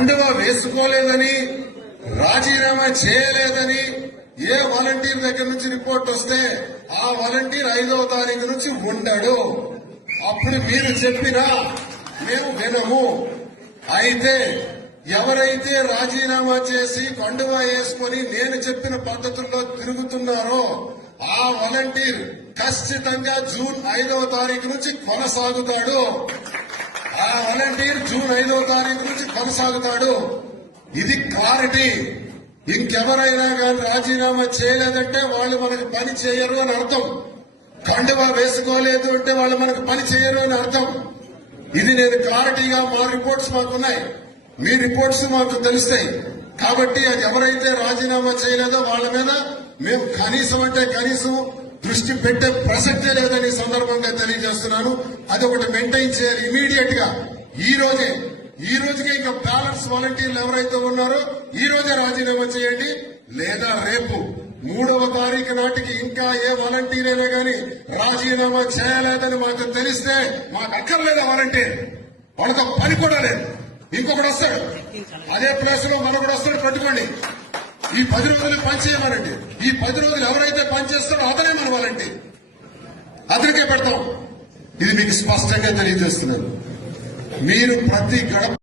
కండువా వేసుకోలేదని రాజీనామా చేయలేదని ఏ వాలంటీర్ దగ్గర నుంచి రిపోర్ట్ వస్తే ఆ వాలంటీర్ ఐదవ తారీఖు నుంచి ఉండడు. అప్పుడు మీరు చెప్పినా మేము వినము. అయితే ఎవరైతే రాజీనామా చేసి కండువా వేసుకొని నేను చెప్పిన పద్ధతుల్లో తిరుగుతున్నారో ఆ వాలంటీర్ ఖచ్చితంగా జూన్ ఐదవ తారీఖు నుంచి కొనసాగుతాడు. క్యాలెండర్ జూన్ ఐదవ తారీఖు నుంచి కొనసాగుతాడు. ఇది క్లారిటీ ఇంకెవరైనా కానీ రాజీనామా చేయలేదంటే వాళ్ళు మనకి పని చేయరు అని అర్థం. కండువా వేసుకోలేదు అంటే వాళ్ళు మనకు పని చేయరు అని అర్థం. ఇది నేను క్లారిటీగా మా రిపోర్ట్స్ మాకున్నాయి. మీ రిపోర్ట్స్ మాకు తెలుస్తాయి. కాబట్టి అది ఎవరైతే రాజీనామా చేయలేదో వాళ్ళ మీద మేము కనీసం అంటే కనీసం దృష్టి పెట్టే ప్రసక్తే లేదని సందర్భంగా తెలియజేస్తున్నాను. అది ఒకటి మెయింటైన్ చేయాలి ఇమీడియట్గా. ఈ రోజే ఈ రోజుకే ఇంకా బ్యాలెన్స్ వాలంటీర్లు ఎవరైతే ఉన్నారో ఈ రోజే రాజీనామా చేయండి. లేదా రేపు మూడవ తారీఖు నాటికి ఇంకా ఏ వాలంటీర్ అయినా కానీ రాజీనామా చేయలేదని మాకు తెలిస్తే మాకు అక్కర్లేదు వాలంటీర్? వాళ్ళతో పని కూడా లేదు. ఇంకొకటి వస్తాడు. అదే ప్లేస్లో మరొకటి వస్తాడు పట్టుకోండి. ఈ పది రోజులు పనిచేయమనండి ఈ పది రోజులు ఎవరైతే పనిచేస్తాడో అతనే మన వాలంటీర్. అతనికే పెడతాం. ఇది మీకు స్పష్టంగా తెలియజేస్తున్నాను. మీరు ప్రతి గడప